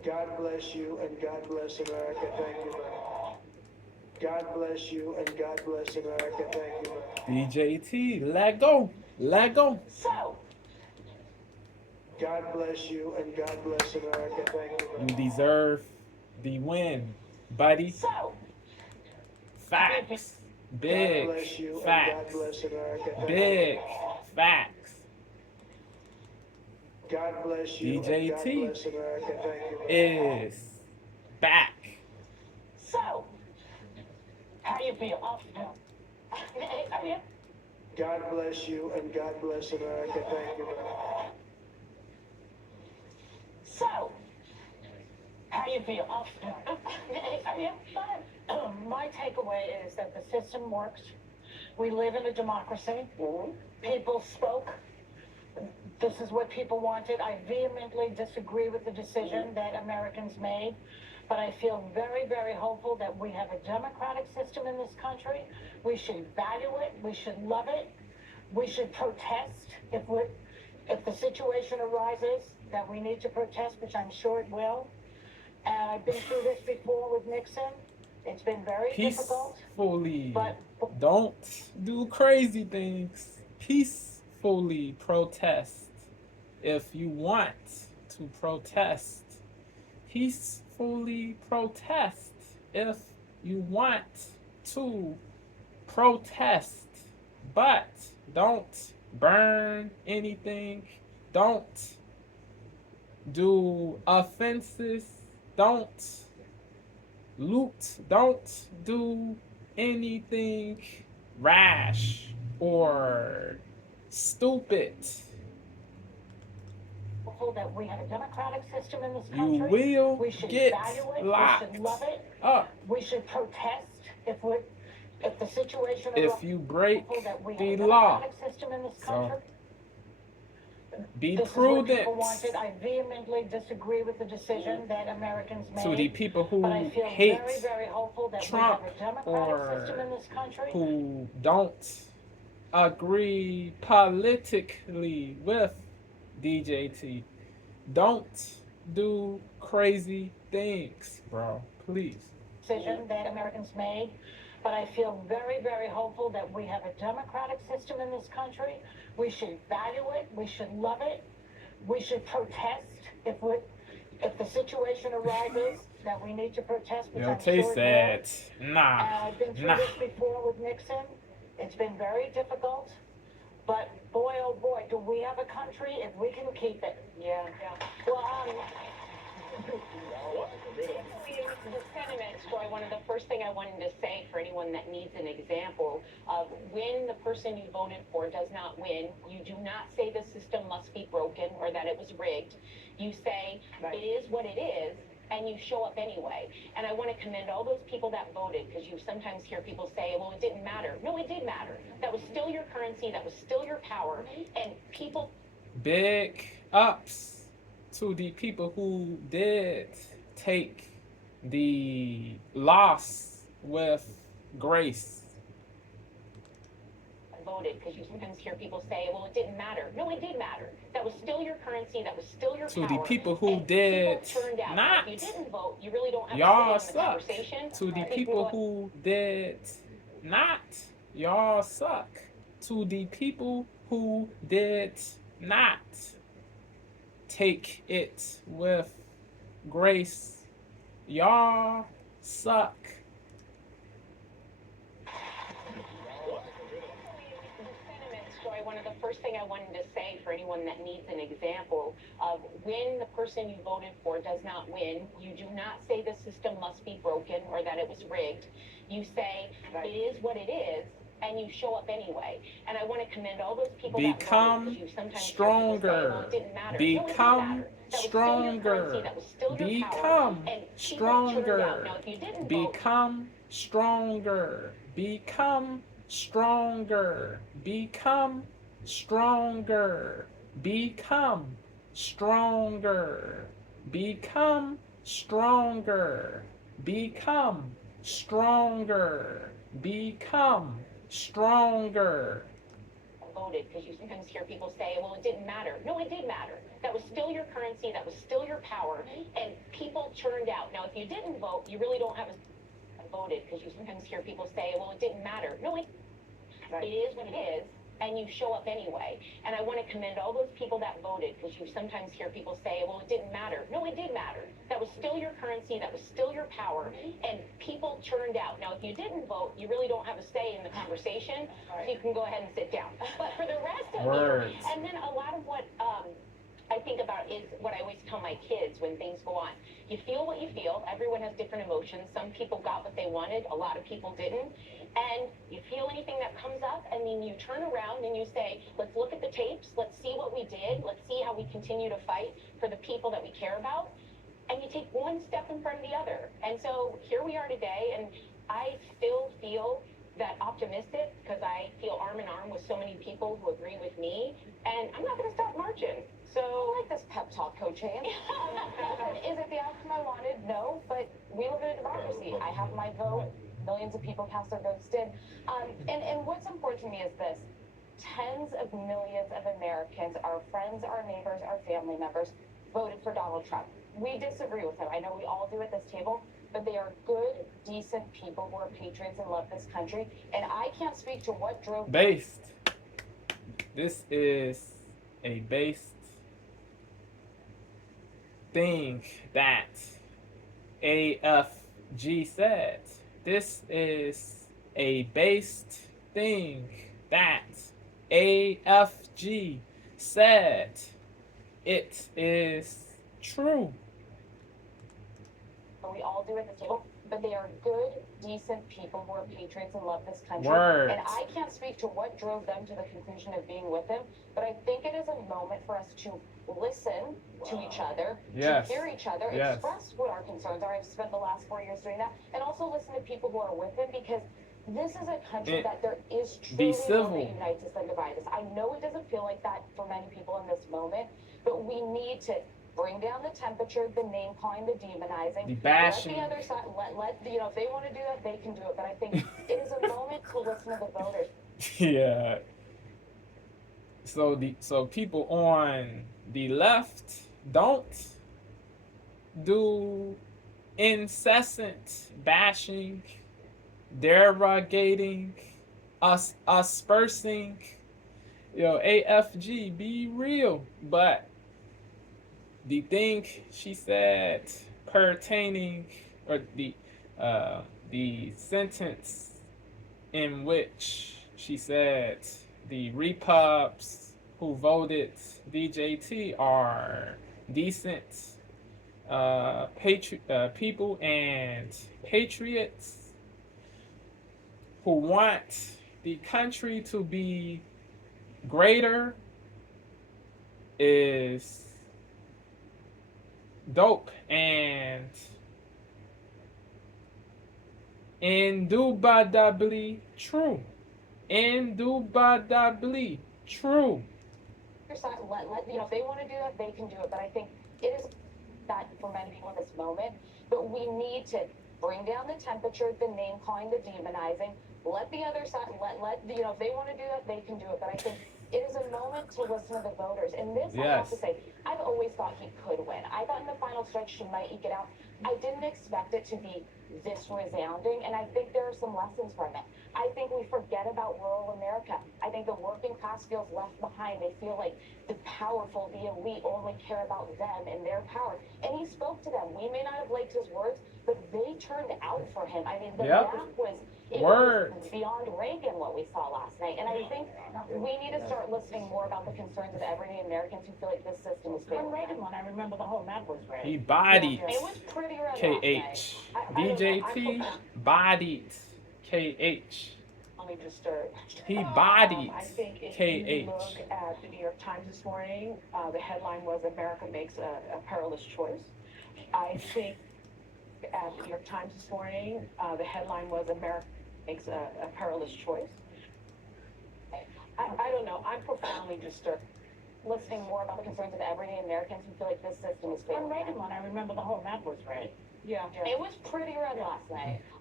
God bless you and God bless America. Thank you, man. God bless you and God bless America. Thank you, man. DJT, let go. Let go. So, God bless you and God bless America. Thank you, You man. deserve the win, buddy. So, Facts. God Big bless you and God facts. bless America. Thank you, Big man. facts. God bless you and God DJT bless America. Thank you, man. is back. So, how you feel? How you? God bless you and God bless America. Thank you, man. So, how you feel? How you? My takeaway is that the system works. We live in a democracy. People spoke. This is what people wanted. I vehemently disagree with the decision that Americans made, but I feel very, very hopeful that we have a democratic system in this country. We should value it. We should love it. We should protest if the situation arises that we need to protest, which I'm sure it will. And I've been through this before with Nixon. It's been very difficult, Peacefully. but Don't do crazy things. Peacefully protest. If you want to protest, peacefully protest. If you want to protest, but don't burn anything. Don't do offenses. Don't loot. Don't do anything rash or stupid. that we have a democratic system in this You country. will We should get value it. locked We should love it. up We should protest if the situation if you break that we have the a law. democratic system in this country. Be This is what prudent people wanted. I vehemently disagree with the decision that Americans made. to the people who but I feel hate very, very hopeful that Trump we have a democratic system or in this country. who don't agree politically with DJT. Don't do crazy things, bro. Please. Decision that Americans made. But I feel very, very hopeful that we have a democratic system in this country. We should value it. We should love it. We should protest if the situation arises that we need to protest, which Yo, I'm Tay sure it said, will. nah, I've been through nah. this before with Nixon. It's been very difficult. But boy, oh boy, do we have a country if we can keep it. Yeah. Well, the sentiments, Joy, one of the first thing I wanted to say for anyone that needs an example of when the person you voted for does not win, you do not say the system must be broken or that it was rigged. You say it is what it is, and you show up anyway. And I want to commend all those people that voted, because you sometimes hear people say, well, it didn't matter. No, it did matter. That was still your currency. That was still your power. And people... Big ups to the people who did take the loss with grace. Voted, because you sometimes hear people say, well, it didn't matter. No, it did matter. That was still your currency. That was still your To power. the people who and did people turned out. not, If you didn't vote, you really don't have y'all a say in the suck. conversation. To the people who did not, y'all suck. To the people who did not take it with grace, y'all suck. Joy, one of the first thing I wanted to say for anyone that needs an example of when the person you voted for does not win, you do not say the system must be broken or that it was rigged. You say it is what it is, and you show up anyway. And I want to commend all those people Become that voted, because you sometimes stronger. hear people say, well, it didn't matter. Become no, it did matter. That stronger. That was still your Become power, and stronger. Now, if you didn't Become stronger. Become stronger. Become stronger. Become stronger. Become stronger. Become stronger. Become stronger. Voted, because you sometimes hear people say, well, it didn't matter. No, it did matter. That was still your currency. That was still your power, and people turned out. Now, if you didn't vote, you really don't have a voted, because you sometimes hear people say, well, it didn't matter. No, it is what it is, and you show up anyway. And I want to commend all those people that voted, because you sometimes hear people say, well, it didn't matter. No, it did matter. That was still your currency, that was still your power, and people turned out. Now, if you didn't vote, you really don't have a say in the conversation, so you can go ahead and sit down. But for the rest of you, and then a lot of what I think about is what I always tell my kids when things go on. You feel what you feel. Everyone has different emotions. Some people got what they wanted. A lot of people didn't. And you feel anything that comes up, and then you turn around and you say, let's look at the tapes. Let's see what we did. Let's see how we continue to fight for the people that we care about. And you take one step in front of the other. And so here we are today, and I still feel that optimistic because I feel arm in arm with so many people who agree with me. And I'm not going to stop marching. So I like this pep talk, Coach Ann. Is it the outcome I wanted? No, but we live in a democracy. I have my vote. Millions of people cast their votes in. And what's important to me is this. Tens of millions of Americans, our friends, our neighbors, our family members, voted for Donald Trump. We disagree with him. I know we all do at this table, but they are good, decent people who are patriots and love this country. And I can't speak to what drove... Based. This is a based thing that AFG said. This is a based thing that AFG said. It is true. We all do at this table, but they are good, decent people who are patriots and love this country. Words. And I can't speak to what drove them to the conclusion of being with him, but I think it is a moment for us to listen to each other, Yes. to hear each other, Yes. express what our concerns are. I've spent the last 4 years doing that, and also listen to people who are with him, because this is a country that there is truly more that unites us than divides us. I know it doesn't feel like that for many people in this moment, but we need to bring down the temperature, the name calling, the demonizing, the bashing. let the other side, if they want to do that, they can do it. But I think it is a moment to listen to the voters. Yeah. So people on the left don't do incessant bashing, derogating, aspersing. AFG, be real. But the thing she said pertaining, or the sentence in which she said the repubs who voted DJT are decent people and patriots who want the country to be greater is dope and indubitably true. Indubitably true. If they want to do that, they can do it. But I think it is that for many people in this moment. But we need to bring down the temperature, the name calling, the demonizing. Let the other side, if they want to do that, they can do it. But I think it is a moment to listen to the voters. And this, I have to say, I've always thought he could win. I thought in the final stretch she might eke it out. I didn't expect it to be this resounding, and I think there are some lessons from it. I think we forget about rural America. I think the working class feels left behind. They feel like the powerful, the elite only care about them and their power. And he spoke to them. We may not have liked his words, but they turned out for him. I mean, the math was... It was beyond Reagan what we saw last night. And I think we need to start listening more about the concerns of everyday Americans who feel like this system is failing. When Reagan won, I remember the whole map was red. He bodied It was pretty red KH. last night. DJT bodied KH. Only disturbed. He bodied I think if KH. you look at the New York Times this morning, the headline was America makes a perilous choice. I think at the New York Times this morning, the headline was America makes a perilous choice. I don't know. I'm profoundly disturbed. Listening more about the concerns of everyday Americans who feel like this system is failing. When Reagan won, I remember the whole map was red. Yeah. It was pretty red last night.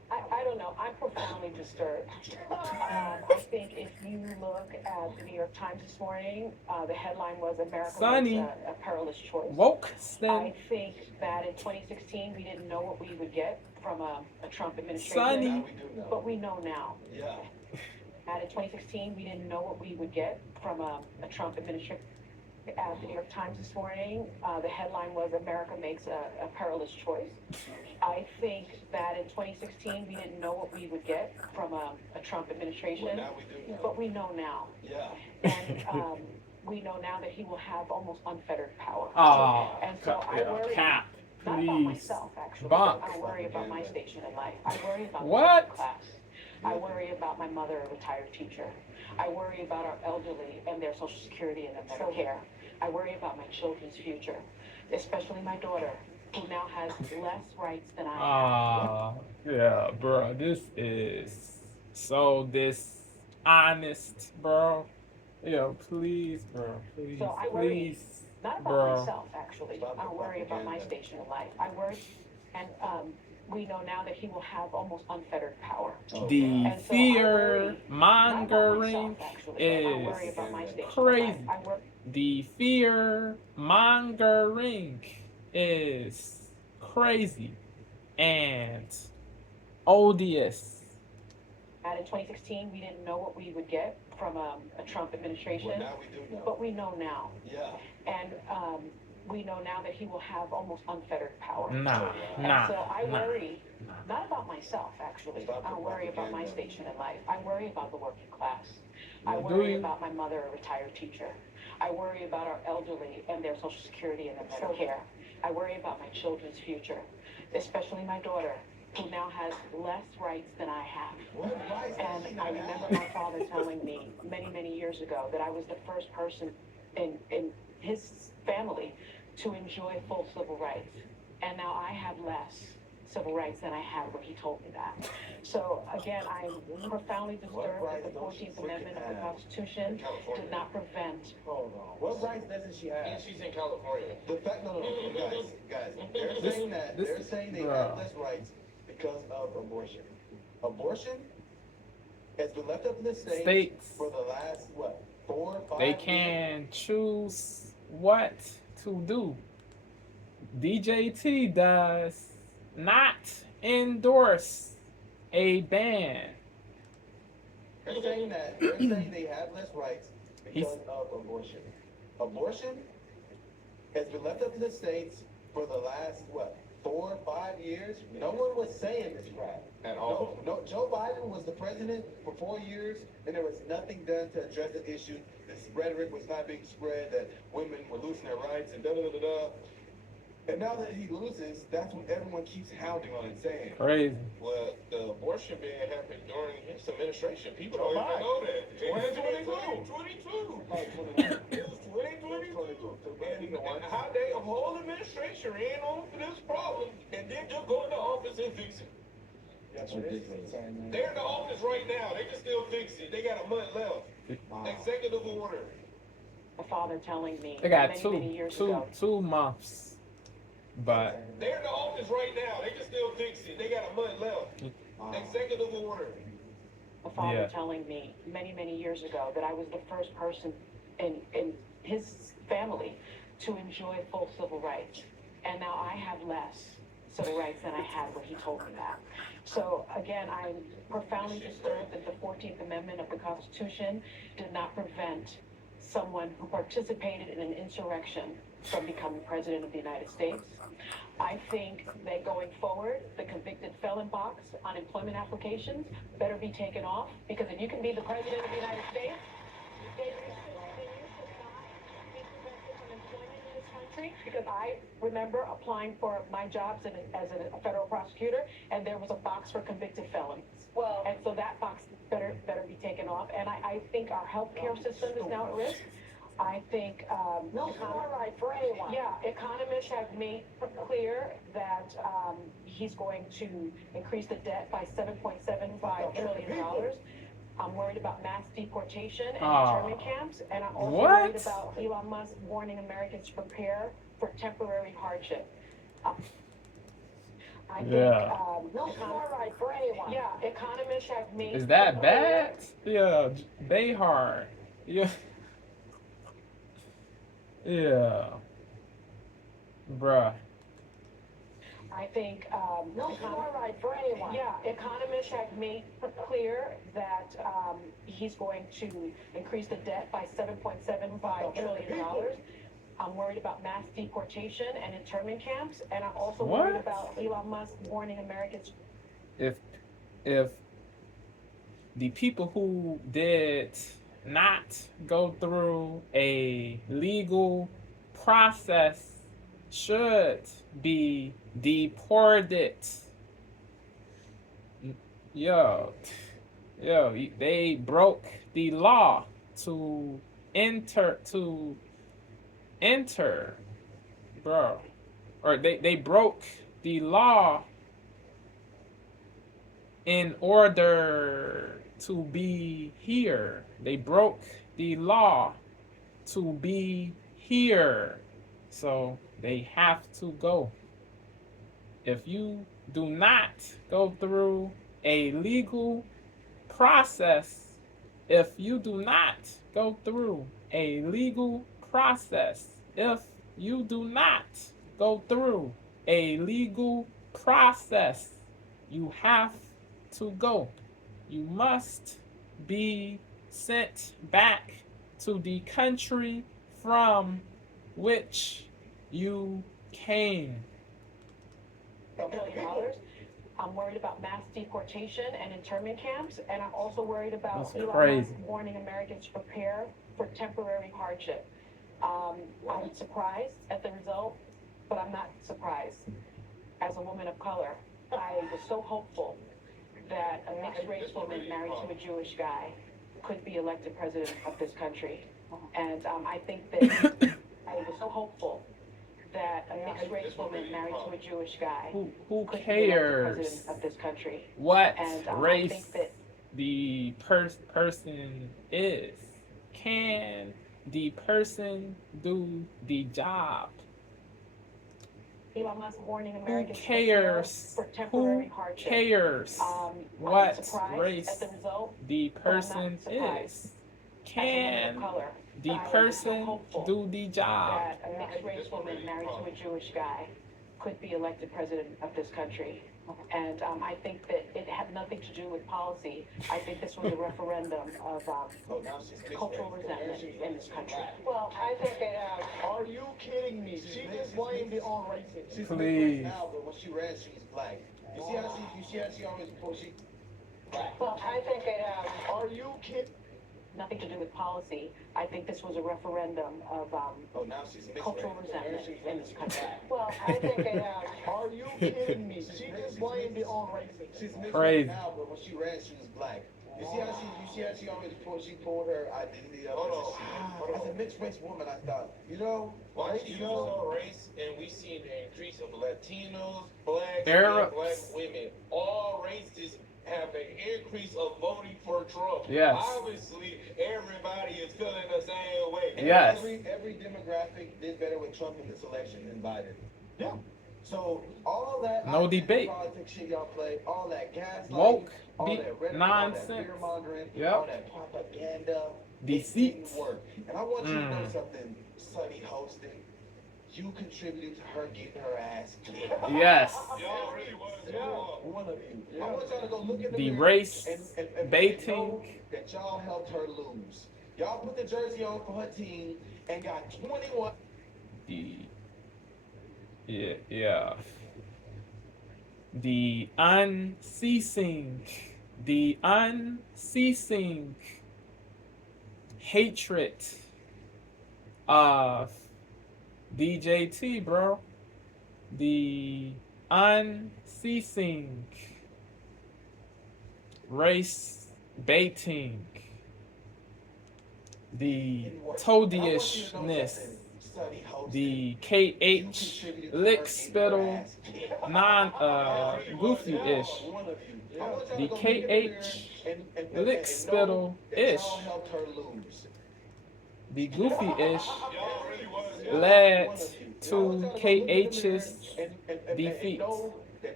I don't know. I'm profoundly disturbed. I think if you look at the New York Times this morning, the headline was America Sunny. makes a perilous choice. Woke I still. think that in 2016 we didn't know what we would get from a Trump administration, Sunny. Now we do know. but we know now. Yeah. That in 2016 we didn't know what we would get from a Trump administration. At the New York Times this morning, the headline was America makes a perilous choice. I think that in 2016 we didn't know what we would get from a Trump administration, Well, now we do know. but we know now. Yeah. And we know now that he will have almost unfettered power. Oh, And so I worry Cap, not about please. myself, actually. Bonk. I worry about my station in life. I worry about the What? working class. I worry about my mother, a retired teacher. I worry about our elderly and their Social Security and their Medicare. I worry about my children's future, especially my daughter, who now has less rights than I have. Ah, yeah, bro. This is so dishonest, bro. Yo, please, bro. Please, So I worry please, Not about bro. myself, actually. I worry about my station in life. I worry, and we know now that he will have almost unfettered power. The And so I fear worry Not about mongering myself, actually. I worry is about my station in life. crazy. I worry. The fear mongering is crazy and odious. And in 2016, we didn't know what we would get from a Trump administration, Well, now we do know. but we know now. Yeah. And we know now that he will have almost unfettered power. Nah, And nah, so I nah. worry, not about myself, actually. I worry about my station in life. I worry about the working class. I Do worry you? about my mother, a retired teacher. I worry about our elderly and their Social Security and their Medicare. I worry about my children's future, especially my daughter, who now has less rights than I have. What rights does she And not I remember have? my father telling me many, many years ago that I was the first person in his family to enjoy full civil rights. And now I have less civil rights than I had when he told me that. So again, I'm profoundly disturbed that the 14th Amendment of the Constitution did not prevent. Hold on. What rights doesn't she have? She's in California. The fact, no, guys, they're This- saying that, this- they're saying they bruh. have less rights because of abortion. Abortion has been left up in the states for the last, what, 4 or 5 They years? can choose what to do. DJT does not endorse a ban. They're saying that, they're saying they have less rights because of abortion. Abortion has been left up to the states for the last, what, 4 or 5 years? No one was saying this crap. At all. No, Joe Biden was the president for 4 years, and there was nothing done to address the issue. This rhetoric was not being spread that women were losing their rights and da-da-da-da-da. And now that he loses, that's what everyone keeps hounding on and saying. Crazy. Well, the abortion ban happened during his administration. People don't Joe even Biden. know that. 2022. 2022. It was 2022. And how they, a whole administration ran on for this problem and then just go into office and fix it. That's ridiculous. They're in the office right now. They can still fix it. They got a month left. Wow. Executive order. My father telling me They got many years ago. 2 months. But They're in the office right now. They can still fix it. They got a month left. Wow. Executive order. My father Yeah. telling me many years ago that I was the first person in his family to enjoy full civil rights. And now I have less civil rights than I had when he told me that. So again, I'm profoundly disturbed that the 14th Amendment of the Constitution did not prevent someone who participated in an insurrection from becoming president of the United States. I think that going forward, the convicted felon box on employment applications better be taken off, because if you can be the president of the United States, then you should not be prevented from employment in this country. Because I remember applying for my jobs as a federal prosecutor, and there was a box for convicted felons. Well, And so that box better be taken off. And I think our healthcare system is now at risk. I think, No, it's all right for anyone. yeah, economists have made clear that he's going to increase the debt by $7.75 trillion. I'm worried about mass deportation and internment camps, and I'm also What? worried about Elon Musk warning Americans to prepare for temporary hardship. I think, Yeah. No more right for anyone. yeah, economists have made. Is that bad? Yeah, Behar. Yeah. Yeah. Bruh. I think, No more right for anyone. yeah, economists have made clear that he's going to increase the debt by $7.75 trillion. I'm worried about mass deportation and internment camps, and I'm also worried What? about Elon Musk warning Americans. If the people who did not go through a legal process should be deported. Yo, they broke the law to enter, bro. Or they broke the law in order to be here. They broke the law to be here. So they have to go. If you do not go through a legal process, if you do not go through a legal process, if you do not go through a legal process, you have to go. You must be sent back to the country from which you came. $1 billion. I'm worried about mass deportation and internment camps, and I'm also worried about That's Elon crazy. Musk warning Americans to prepare for temporary hardship. I'm surprised at the result, but I'm not surprised. As a woman of color, I was so hopeful that a mixed-race woman married to a Jewish guy could be elected president of this country. And I think that I was so hopeful that a mixed-race woman married to a Jewish guy Who could be elected cares president of this country. what And I race think that the person is? Can the person do the job? Elon Musk warning Who Americans cares? for temporary Who hardship. cares I'm what surprised race at the result, the but I'm not person surprised. is? As a woman Can of color, the I was so person hopeful do the job? that a mixed-race woman married to a Jewish guy could be elected president of this country. And I think that it had nothing to do with policy. I think this was a referendum of cultural resentment in this country. Well, I think that, are you kidding me? She just blamed it on racism. She's Please. now, but when she ran, she was black. You see how she always she Well, I think that, are you kidding? Nothing to do with policy. I think this was a referendum of now she's mixed cultural race. resentment in this country. Well, I think that, are you kidding me? She just blamed it on racism. She's mixed Crazy. now, but when she ran, she was black. You see how she always pulled her identity up. As a mixed race woman, I thought, Why she use all race, and we see the increase of Latinos, blacks, Arabs. and black women. All races have an increase of voting for Trump. Yes. Obviously, everybody is feeling the same way. Yes. Every demographic did better with Trump in this election than Biden. Yeah. So all that No debate. politics shit y'all play, all that gaslighting, Woke all be- that rhetoric, nonsense. all that fear mongering, Yep. all that propaganda, Deceit. it didn't work. And I want you to know Mm. something, Sunny hosting. You contributed to her getting her ass kicked. Yes. Y'all really was. One of you. I want y'all to go look in the The mirror race and baiting. know that y'all helped her lose. Y'all put the jersey on for her team and got 21. Yeah. The unceasing hatred of DJT, bro. The unceasing race baiting, the toadyishness, the KH lick spittle, goofy-ish, the KH lick spittle-ish, the goofy-ish led to KH's defeat.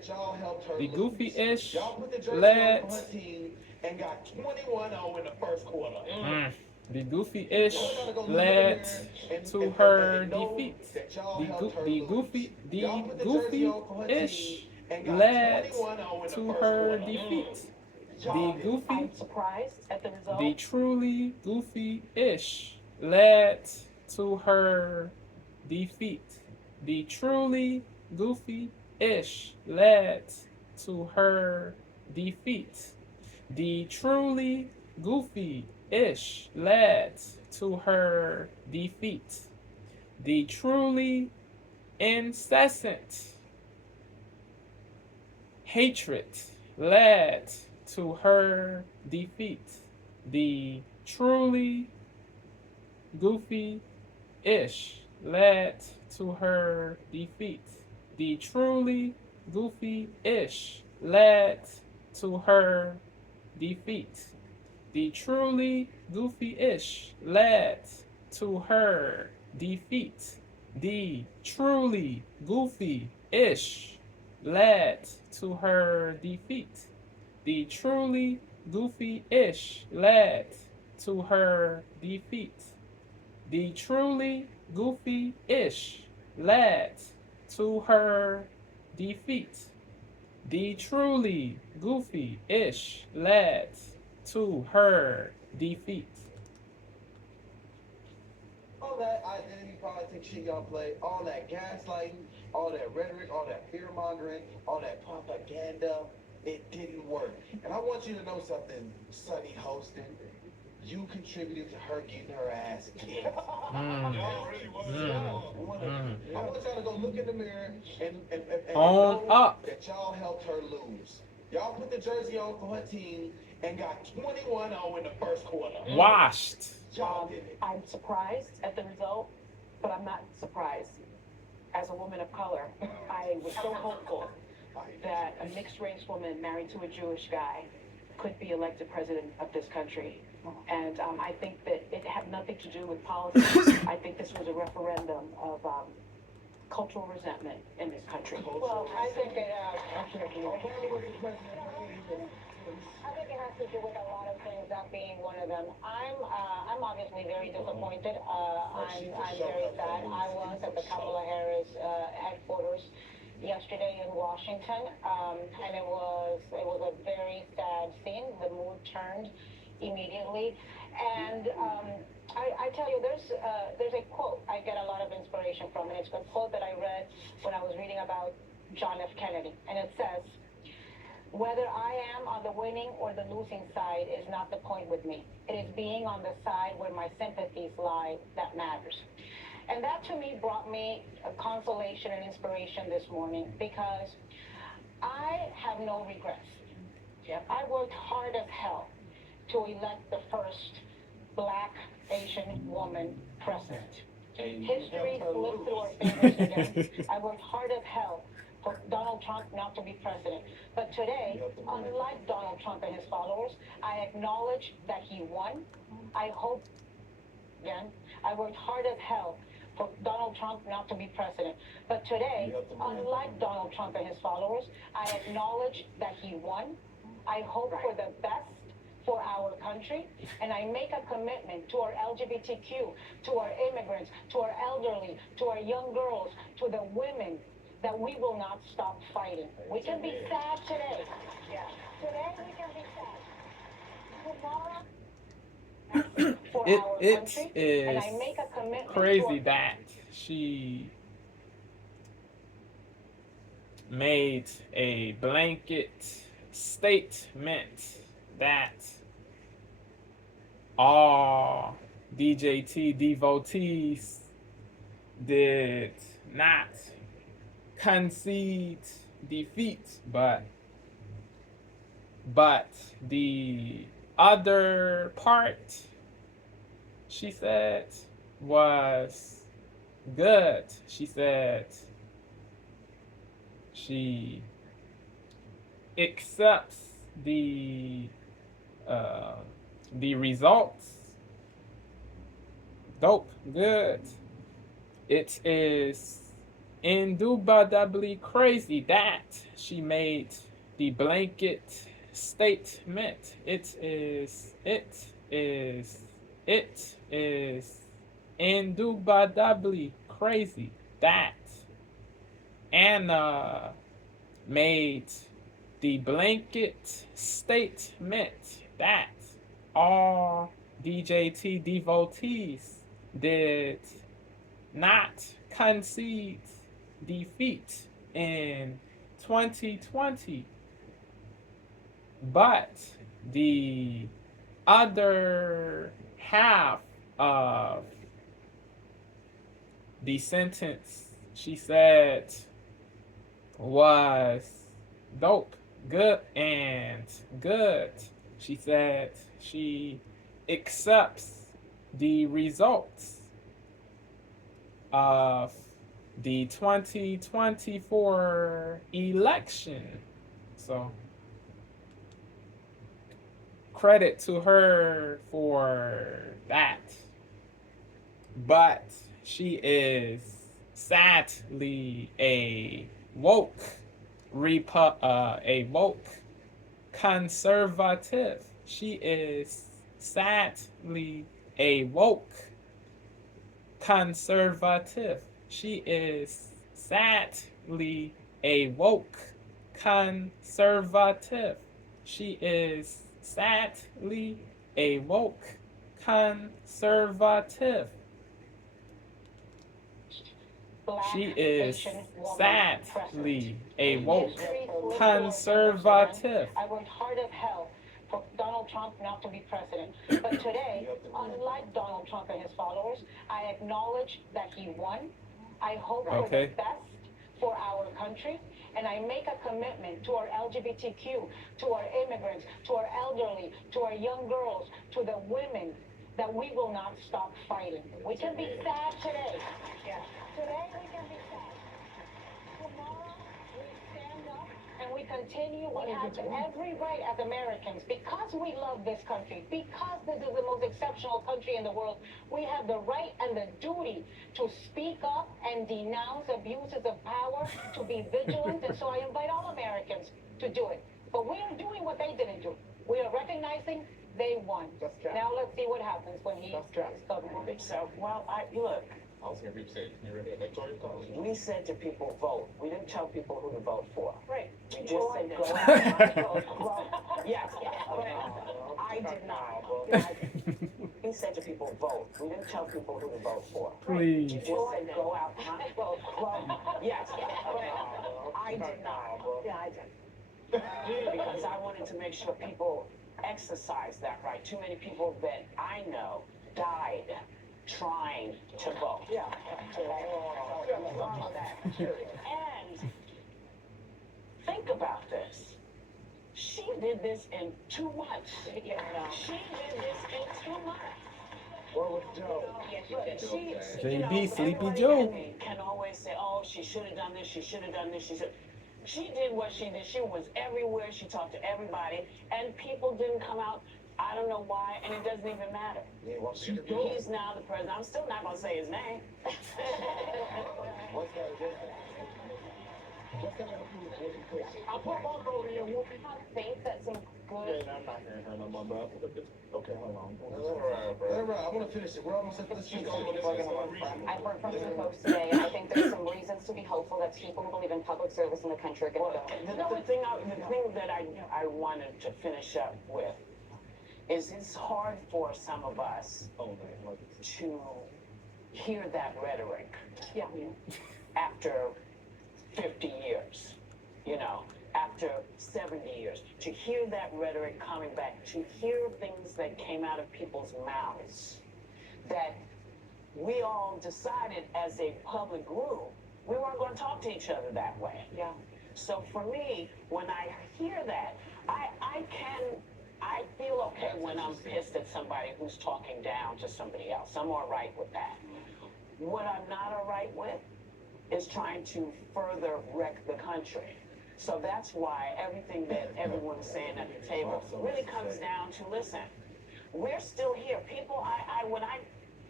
that y'all helped her The lose. goofy-ish Y'all put the jersey led. on for her team and got 21-0 in the first quarter. The goofy-ish Y'all gotta go look in the led mirror to her and know defeat. that y'all The helped her the lose. Y'all put the jersey on for her goofy-ish team and got led 21-0 in the to first her quarter. defeat. Y'all The did. goofy, I'm surprised at the result. the truly goofy-ish led to her defeat. The truly goofy-ish led to her defeat. The truly goofy-ish led to her defeat. The truly incessant hatred led to her defeat. The truly goofy-ish led to her defeat. The truly goofy-ish led to her defeat. The truly goofy-ish led to her defeat. The truly goofy-ish led to her defeat. The truly goofy-ish led to her defeat. The truly goofy-ish led to her defeat. The truly goofy-ish led to her defeat. All that identity politics shit y'all play, all that gaslighting, all that rhetoric, all that fear mongering, all that propaganda, it didn't work. And I want you to know something, Sunny Hostin. You contributed to her getting her ass kicked. Y'all really was. I want y'all to go look in the mirror and On know up. that y'all helped her lose. Y'all put the jersey on for her team and got 21-0 in the first quarter. Washed. Y'all did it. I'm surprised at the result, but I'm not surprised. As a woman of color, I was so hopeful that a mixed race woman married to a Jewish guy could be elected president of this country. And I think that it had nothing to do with politics. I think this was a referendum of cultural resentment in this country. Well, I think it, I think it has to do with a lot of things, that being one of them. I'm obviously very disappointed. I'm very sad. I was at the Kamala Harris headquarters yesterday in Washington, and it was a very sad scene. The mood turned immediately, and I tell you, there's a quote I get a lot of inspiration from, and it's a quote that I read when I was reading about John F. Kennedy, and it says, "Whether I am on the winning or the losing side is not the point with me. It is being on the side where my sympathies lie that matters." And that to me brought me a consolation and inspiration this morning, because I have no regrets. I worked hard as hell to elect the first Black Asian woman president. History slipped through our fingers again. I worked hard as hell for Donald Trump not to be president. But today, unlike Donald Trump and his followers, I acknowledge that he won. I hope, again, I worked hard as hell for Donald Trump not to be president. But today, unlike Donald Trump and his followers, I acknowledge that he won. I hope for the best for our country, and I make a commitment to our LGBTQ, to our immigrants, to our elderly, to our young girls, to the women, that we will not stop fighting. We can be sad today. Today we can be sad. Tomorrow, for our It country, is and I make a commitment crazy to that she made a blanket statement that all DJT devotees did not concede defeat, but the other part, she said, was good. She said she accepts the results. Dope, good. It is indubitably crazy that she made the blanket statement. It is indubitably crazy that Anna made the blanket statement that all DJT devotees did not concede defeat in 2020, but the other half of the sentence she said was dope, good, and good. She said she accepts the results of the 2024 election. So, credit to her for that. But she is sadly a woke conservative. She is sadly a woke conservative. She is sadly a woke conservative. She is sadly a woke conservative. She is sadly a woke conservative. I worked hard as hell for Donald Trump not to be president. But today, unlike Donald Trump and his followers, I acknowledge that he won. I hope for the best for our country. And I make a commitment to our LGBTQ, to our immigrants, to our elderly, to our young girls, to the women, that we will not stop fighting. We can be sad today. Yeah. Today we can be sad. Tomorrow we stand up and we continue. We have every right as Americans, because we love this country, because this is the most exceptional country in the world, we have the right and the duty to speak up and denounce abuses of power, to be vigilant, and so I invite all Americans to do it. But we are doing what they didn't do. We are recognizing they won. Now let's see what happens when he is governor. So, well, look. I was hearing people say, you ready to Victoria College? We said to people, vote. We didn't tell people who to vote for. Right. We just said go out and vote. Well, yes, but I did not. We said to people, vote. We didn't tell people who to vote for. Please. We just said go out and vote. Well, yes, but I did not. Yeah, I did. Because I wanted to make sure people exercise that right. Too many people that I know died trying to vote. Yeah. And think about this. She did this in 2 months. She did this in 2 months. What was Joe? JB, Sleepy everybody Joe. can always say, oh, she should have done this, she should have done this, she did what she did. She was everywhere. She talked to everybody, and people didn't come out. I don't know why, and it doesn't even matter. He's now the president. I'm still not going to say his name. What's that again? I put my vote in. Whoop. I think that some good. Yeah, I'm not hearing her no more, bro. Okay, hold on. I want to finish it. We're almost at this. I've heard from some folks today, and I think there's some reasons to be hopeful that people who believe in public service in the country are going to go. The thing that I wanted to finish up with is it's hard for some of us to hear that rhetoric after 50 years, after 70 years, to hear that rhetoric coming back, to hear things that came out of people's mouths that we all decided as a public group we weren't going to talk to each other that way. Yeah. So for me, when I hear that, I feel okay when I'm pissed at somebody who's talking down to somebody else. I'm all right with that. What I'm not all right with is trying to further wreck the country. So that's why everything that everyone's saying at the table really comes down to, listen, we're still here. People, when I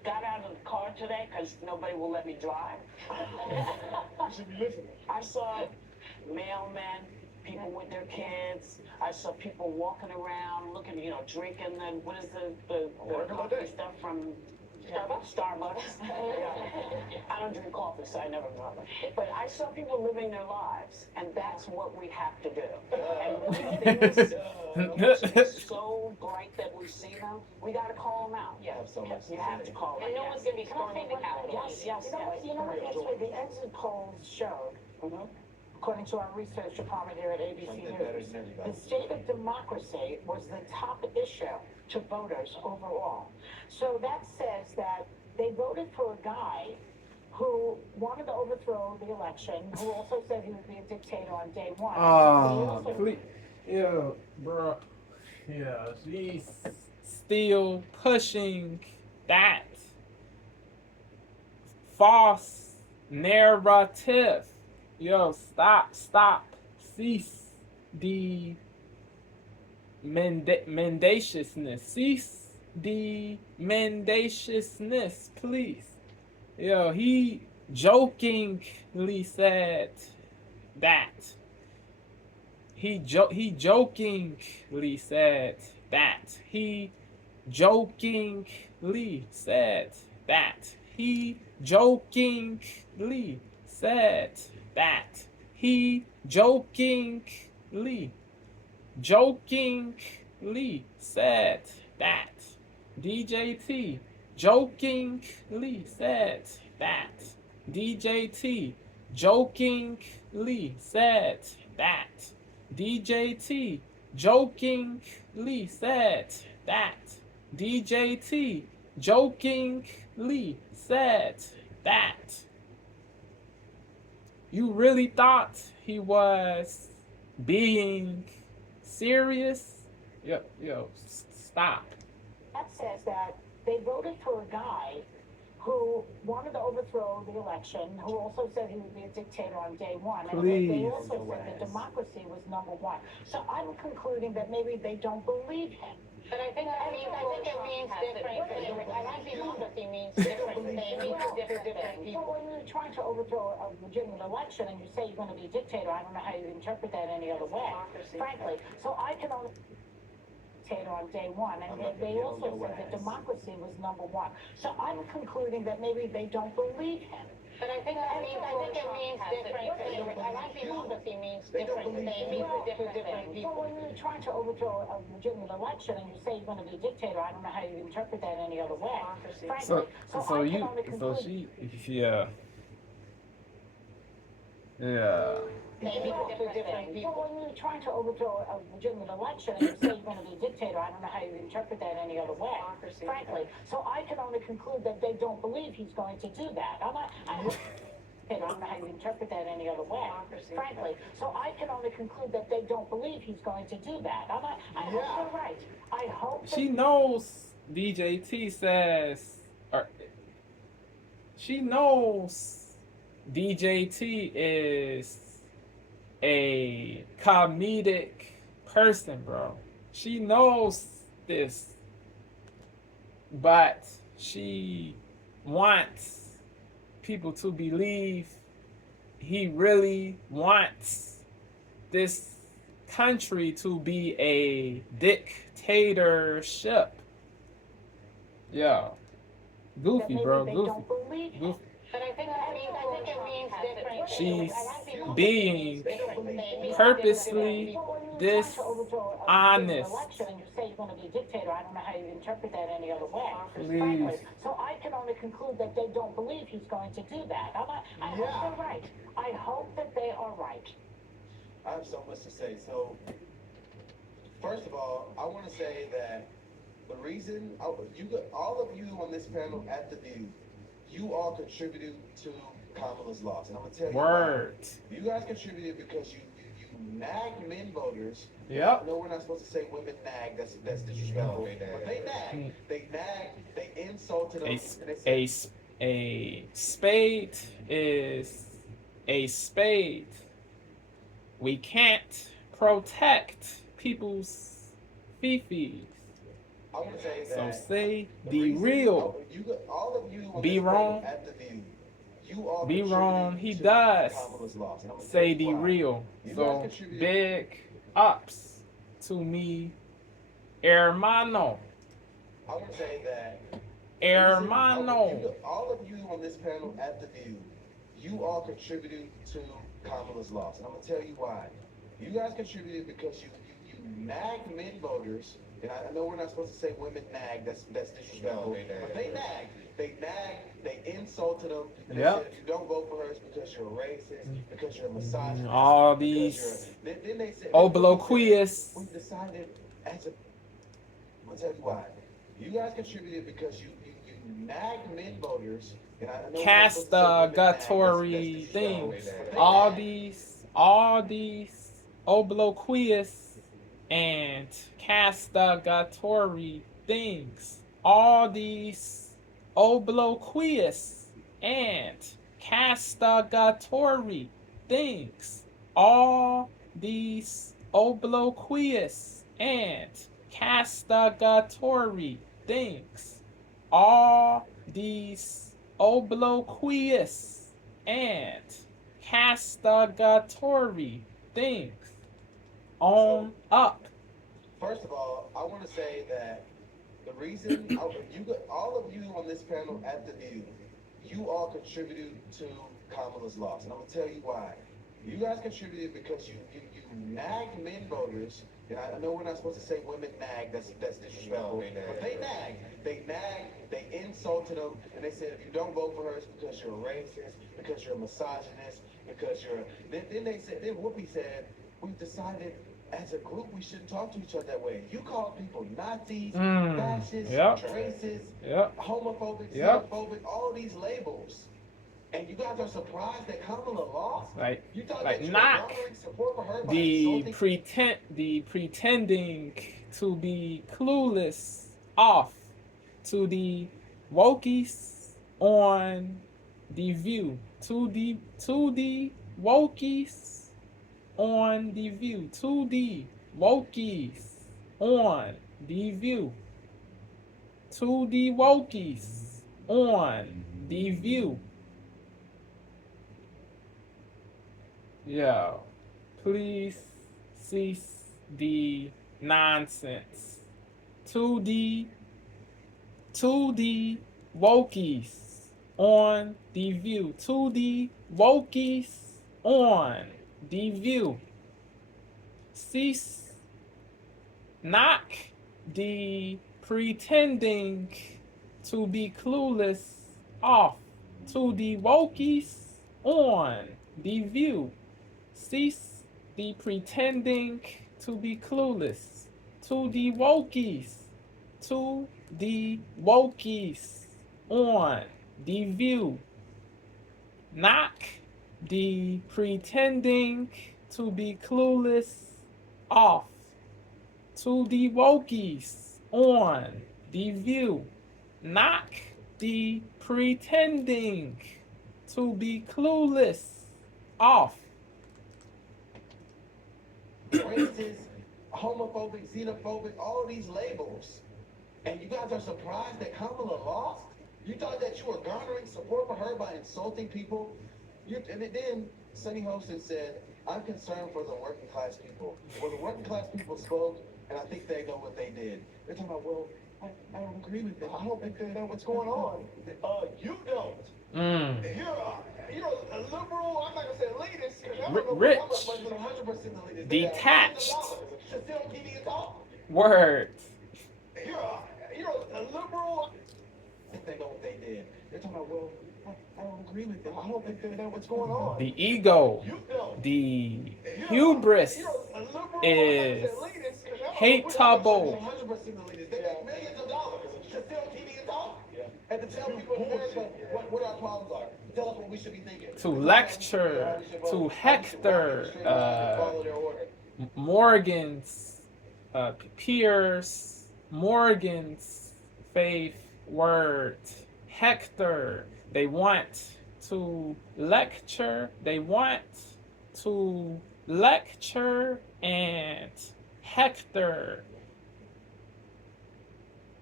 got out of the car today because nobody will let me drive. You should be listening. I saw mailmen, people with their kids. I saw people walking around, looking, drinking the what is the Regular coffee day. stuff from Starbucks. Yeah. I don't drink coffee, so I never know. But I saw people living their lives, and that's what we have to do. And when things so bright that we see them, we got to call them out. Yeah. You have to call them And no out. one's going to be storming the Capitol. Yes. You know what, yesterday the exit polls showed, according to our research department here at ABC Something better News, than everybody. the state of democracy was the top issue to voters overall. So that says that they voted for a guy who wanted to overthrow the election, who also said he would be a dictator on day one. Oh, please. Yeah, bro. Yeah, she's still pushing that false narrative. Yo, stop. Cease the mendaciousness. Cease the mendaciousness, please. Yo, he jokingly said that. He jokingly said that. He jokingly said that. He jokingly said that. He jokingly said that. DJT jokingly said that. DJT jokingly said that. DJT jokingly said that. DJT jokingly said that. You really thought he was being serious? Yo, stop. That says that they voted for a guy who wanted to overthrow the election, who also said he would be a dictator on day one. And they Please. also said that democracy was number one. So I'm concluding that maybe they don't believe him. But I think it means different things. I think democracy means different things. It means different things. Well, when you're trying to overthrow a legitimate election and you say you're going to be a dictator, I don't know how you interpret that any other way, frankly. So I can only dictator on day one, and they also said that democracy was number one. So I'm concluding that maybe they don't believe him. But I think it means different things. I think democracy means different things. It means different things. Well, when you're trying to overthrow a legitimate election and you say you're going to be a dictator, I don't know how you interpret that any other way, frankly. Yeah. Maybe different people. Well, when you're trying to overthrow a legitimate election and you say you're going to be a dictator, I don't know how you interpret that any other way, frankly. So I can only conclude that they don't believe he's going to do that. I don't know how you interpret that any other way, frankly. So I can only conclude that they don't believe he's going to do that. I hope you're right. I hope She knows DJT says, or she knows DJT is a comedic person, bro. She knows this, but she wants people to believe he really wants this country to be a dictatorship. Yeah. Goofy, bro. Goofy. Goofy. But I think it means different She's things. being purposely dishonest. and you say you're going to be a dictator, I don't know how you interpret that any other way. Please. Frankly. So I can only conclude that they don't believe he's going to do that. I hope they're right. I hope that they are right. I have so much to say. So, first of all, I want to say that the reason all of you on this panel at the View, you all contributed to Kamala's loss, and I'm gonna tell you Word. why. You guys contributed because you nagged men voters. Yep. No, we're not supposed to say women nag. That's disrespectful. But they nagged. They nagged. They insulted them. and they said, A spade is a spade. We can't protect people's fifis. I want to say So that say the the reason real. all of you on Be this panel wrong. at the View, you all Be wrong. He contributed to does. Kamala's loss. And I'm gonna tell Say you the why. real. You guys So contributed. big ups to me, hermano. I want to say that Hermano. all of you on this panel at the View, you all contributed to Kamala's loss. And I'm gonna tell you why. You guys contributed because you nagged men voters, and I know we're not supposed to say women nag, that's disrespectful, but they nagged. They insulted them, and they said if you don't vote for her, it's because you're a racist, because you're a misogynist. All these Then they said, obloquious. we decided as a, I'm gonna tell you why. You guys contributed because you nagged men voters, and I know castigatory things. All these obloquious and castigatory things. All these obloquious and castigatory things. All these obloquious and castigatory things. All these obloquious and castigatory things. On up. First of all, I want to say that the reason all of you on this panel at the View, you all contributed to Kamala's loss, and I'm gonna tell you why. You guys contributed because you nagged men voters, and I know we're not supposed to say women nag, that's disrespectful, but they nagged, they insulted them, and they said if you don't vote for her, it's because you're a racist, because you're a misogynist, because you're. Then Whoopi said, we've decided as a group we shouldn't talk to each other that way. You call people Nazis, fascists, racist, homophobic, xenophobic, all these labels. And you guys are surprised that Kamala lost? You thought that you were garnering support for her by insulting? the pretending to be clueless off to the wokies on the View. To the wokies on the View. To the wokies on the View. To the wokies on the View. Yo, please cease the nonsense. To the wokies on the View. To the wokies on the View. Cease, knock the pretending to be clueless off. To the wokies on the View. Cease the pretending to be clueless. To the wokies. To the wokies on the View. Knock the pretending to be clueless off. To the wokies on the View. Knock the pretending to be clueless off. Racist, homophobic, xenophobic, all these labels. And you guys are surprised that Kamala lost? You thought that you were garnering support for her by insulting people? And then Sunny Hostin said, I'm concerned for the working class people. Well, the working class people spoke, and I think they know what they did. They're talking about, well, I don't agree with them. I don't think they know what's going on. You don't. You're a liberal, I'm not going to say elitist, because I don't know Rich. how much money, but 100% elitist. Detached. Should sit on TV and talk. Words. You're a liberal. I think they know what they did. They're talking about, well, I don't agree with them. I don't think they know what's going on. The ego, You don't. the hubris is hateable. 100% elitist. They make millions of dollars. Should sit on TV and talk. And to tell people in America what our problems are. Tell us what we should be thinking. To lecture, to hector, Morgan's, Pierce, Morgan's faith word, hector. They want to lecture, and hector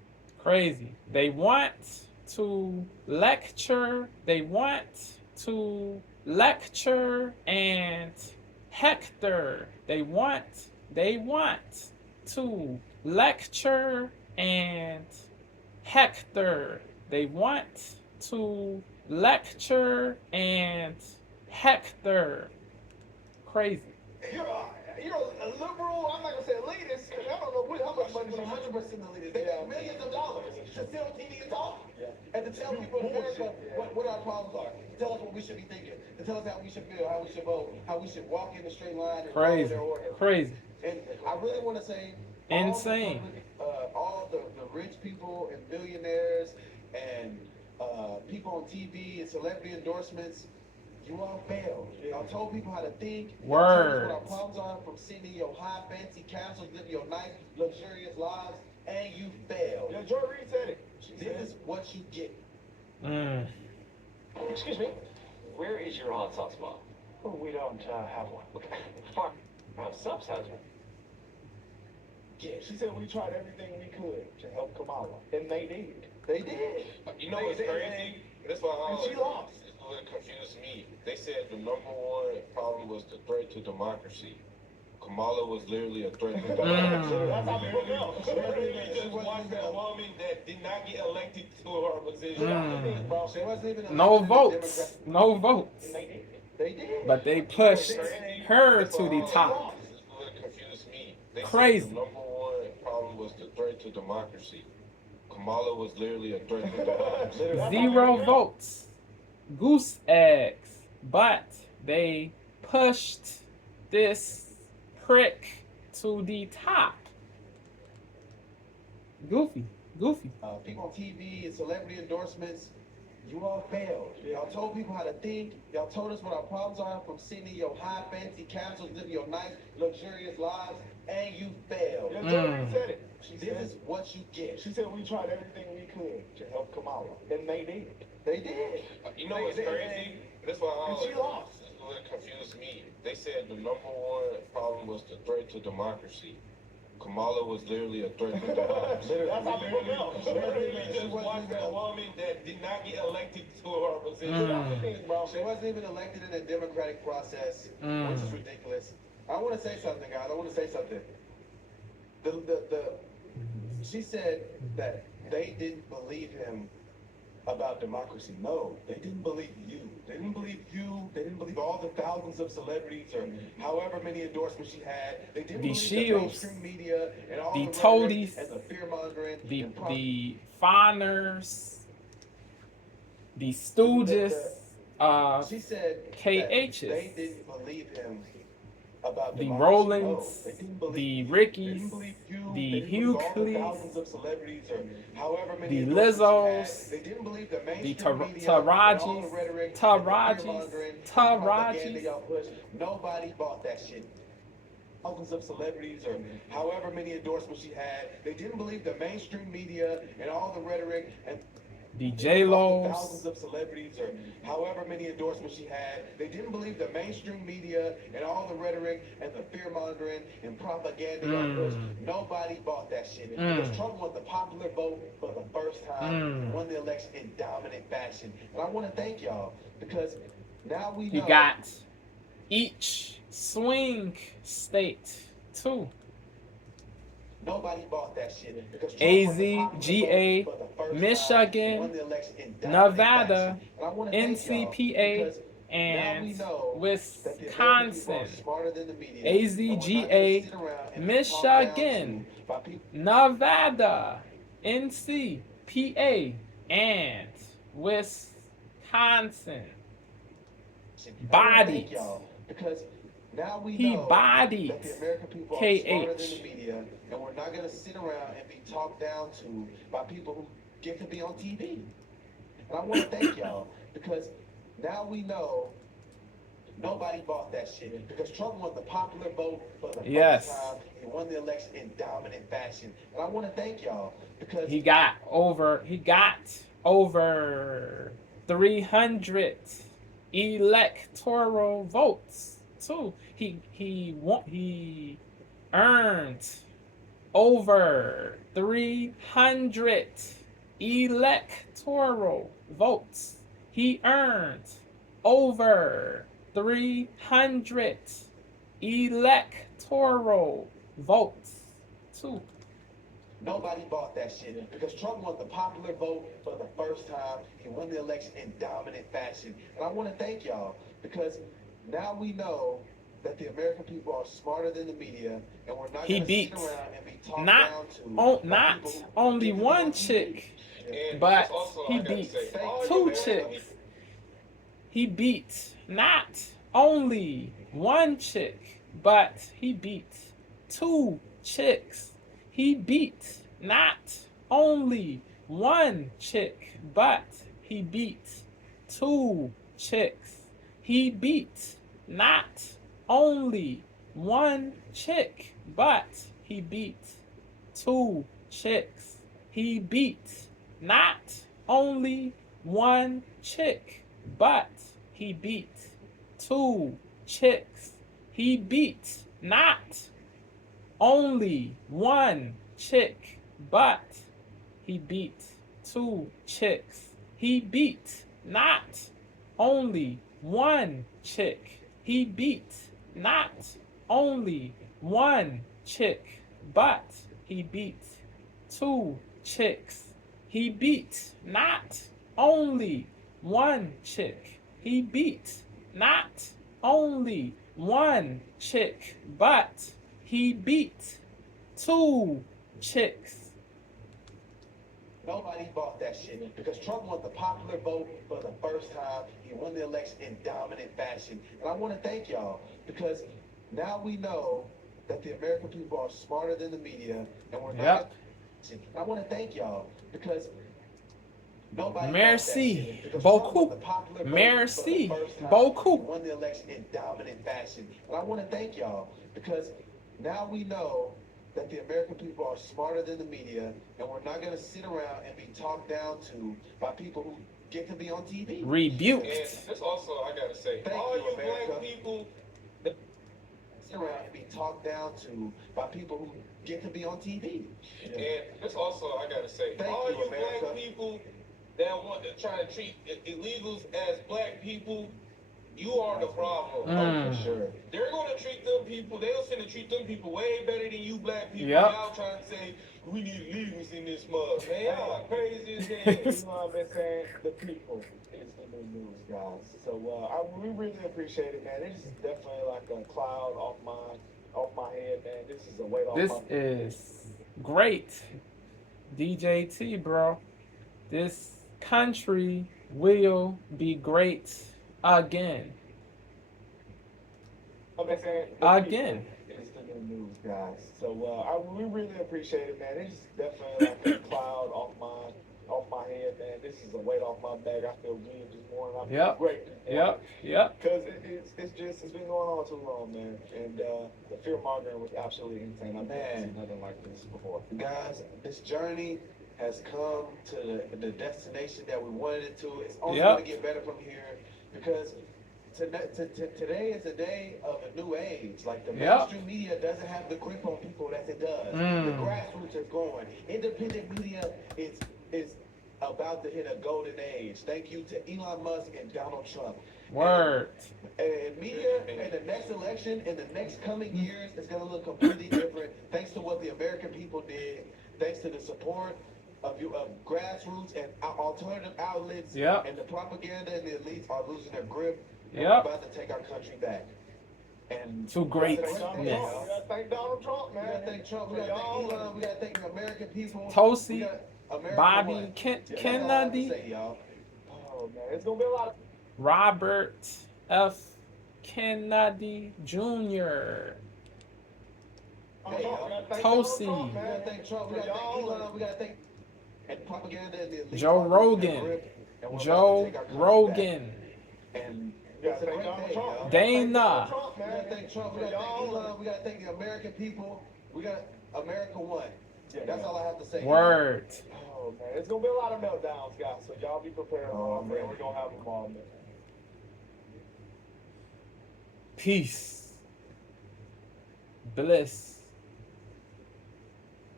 Crazy. They want to lecture. They want to lecture and hector. They want to lecture and hector. They want to lecture and hector. Crazy. You're a liberal, I'm not gonna say elitist, because I don't know how much money. 100% elitist. They have millions of dollars to sit on TV and talk. And to tell people in America what our problems are. To tell us what we should be thinking. To tell us how we should feel, how we should vote, how we should walk in a straight line and follow their order. Crazy. And I really want to say, Insane. All the rich people and billionaires and people on TV and celebrity endorsements, you all failed. Y'all told people how to think. Word. What our problems are from sitting in your high fancy castles, living your nice, luxurious lives, and you failed. Yeah, Joy Reid said it. This is what you get. Excuse me. Where is your hot sauce bottle? Oh, we don't have one. Farm Subs has one. Yeah, she said we tried everything we could to help Kamala, and they did. They did. You know what's crazy? That's why And she lost. It's what confused me. They said the number one problem was the threat to democracy. Kamala was literally a threat to democracy. That's how people feel. Literally just watched a woman that did not get elected to her position. She wasn't even No elected votes. Democrat. No votes. And they did. They did. But they pushed her to the top. This is what confused me. They Crazy. said the number one problem was the threat to democracy. Kamala was literally a threat to democracy. 0 votes. Goose eggs. But they pushed this prick to the top. Goofy. People on TV and celebrity endorsements, you all failed. Y'all told people how to think. Y'all told us what our problems are from sitting in your high fancy castles, living your nice, luxurious lives, and you failed. Yeah, Joy Reid said it. This is what you get. She said we tried everything we could to help Kamala, and they did. They did. You know what's crazy? That's why And she lost. This is what confused me. They said the number one problem was the threat to democracy. Kamala was literally a threat to democracy. That's how people feel. Literally just watched a woman that did not get elected to her position. She wasn't even elected in a democratic process, which is ridiculous. I want to say something, guys. I want to say something. She said that they didn't believe him about democracy. No, they didn't believe you. They didn't believe you. They didn't believe all the thousands of celebrities or however many endorsements she had. They didn't believe Shields, the mainstream media and all the the toadies, and the fear mongering, the Foners, the Stooges, she said KHs, they didn't believe him about the democracy. Rollins, No, they didn't believe the you. They Rickies, didn't believe you. the They didn't believe all the Hughleys, thousands of celebrities or however many the endorsements she Lizzos, had. They didn't believe the the mainstream media and all the rhetoric, Tarajis, propaganda y'all pushed. Nobody bought that shit. Thousands of celebrities or however many endorsements she had. They didn't believe the mainstream media and all the rhetoric and the thousands J-Los, of celebrities or however many endorsements she had. They didn't believe the mainstream media and all the rhetoric and the fear mongering and propaganda y'all pushed. Nobody bought that shit. Because Trump won the popular vote for the first time, won the election in dominant fashion. And I want to thank y'all because now we know. you got each swing state too. Nobody bought that shit because AZ, GA, Michigan, Nevada, NCPA, and Wisconsin. AZGA, Michigan, Nevada, NCPA, and Wisconsin. Bodied. Because now we He know bodied that the American people are KH. smarter than the media, and we're not going to sit around and be talked down to by people who get to be on TV. And I want to thank y'all because now we know nobody bought that shit because Trump won the popular vote for the first time. He won the election in dominant fashion. And I want to thank y'all because he got over 300 electoral votes too. He earned over 300 electoral votes. He earned over 300 electoral votes too. Nobody bought that shit because Trump won the popular vote for the first time. He won the election in dominant fashion. And I want to thank y'all because now we know that the American people are smarter than the media, and we're not He going to beat sit around and be talked not down to not people who only get to be one on TV. chick, And but that's also, he I gotta beat say, all two you American chicks. He beat not only one chick, but he beat two chicks. He beat not only one chick, but he beat two chicks. He beat not only one chick, but he beat two chicks. He beat not only one chick, but he beat two chicks. He beat not only one chick, but he beat two chicks. He beat not only one chick. He beat not only one chick, but he beat two chicks. He beat not only one chick. He beat not only one chick, but he beat two chicks. Nobody bought that shit because Trump won the popular vote for the first time. He won the election in dominant fashion. And I want to thank y'all because now we know that the American people are smarter than the media, and we're not. I want to thank y'all because nobody Merci bought that shit because Trump won beaucoup. the popular vote Merci for the first time. beaucoup. He won the election in dominant fashion. And I want to thank y'all because now we know that the American people are smarter than the media, and we're not going to sit around and be talked down to by people who get to be on TV. Rebuked. And this also, I gotta say, Thank all you, you America. black people, Sit around and be talked down to by people who get to be on TV. and this also, I gotta say, Thank all you, you America. black people that want to try to treat illegals as black people, you are the problem. Mm. For sure. They're gonna treat them people, they'll finna treat them people way better than you black people. Yep. Y'all trying to say, we need illegals in this mug. Man, y'all are crazy as hell. You know what I've been saying? The people is the new news, guys. So we really appreciate it, man. This is definitely like a cloud off my head, man. This is a weight off This my is great. DJT, bro. This country will be great again. I've been saying the Again. people is the new news, guys. So we really appreciate it, man. This is definitely like a cloud off my head, man. This is a weight off my back. I feel good this morning. I feel Yep. great. Yep. Because it's been going on too long, man. And the fear mongering was absolutely insane. I've never seen nothing like this before. Guys, this journey has come to the destination that we wanted it to. It's only Yep. going to get better from here because today is a day of a new age. Like the Yep. mainstream media doesn't have the grip on people that it does. Mm. The grassroots are going. Independent media is about to hit a golden age. Thank you to Elon Musk and Donald Trump. Word. And media in the next election, in the next coming years, is going to look completely different thanks to what the American people did, thanks to the support of grassroots and alternative outlets. Yep. And the propaganda and the elites are losing their grip. And Yep. we're about to take our country back. And To greatness. We gotta thank Donald Trump, man. We gotta thank Trump. We gotta thank Elon. We gotta thank the American people. Tosi, We got America Bobby one. Kennedy, That's all I have to say, y'all. Oh man, it's gonna be a lot of Robert F. Kennedy Jr. Hey, y'all. Tosi. We gotta thank Trump. We gotta thank Elon. We gotta thank and propaganda and the elites. Joe are losing their Rogan. grip, and we're about Joe to take our country Rogan. back. And We it's gotta a thank great Donald day, Trump. y'all. Dana. Trump, We man. gotta thank Trump. We gotta thank Elon. We gotta thank the American people. We got America one. That's all I have to say. Word. Oh man, it's gonna be a lot of meltdowns, guys. So y'all be prepared. Oh, man. man. We're gonna have them all, man. Peace. Bliss.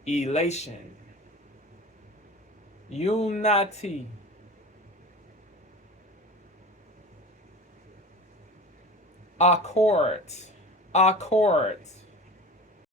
elation, unity, accord, accord,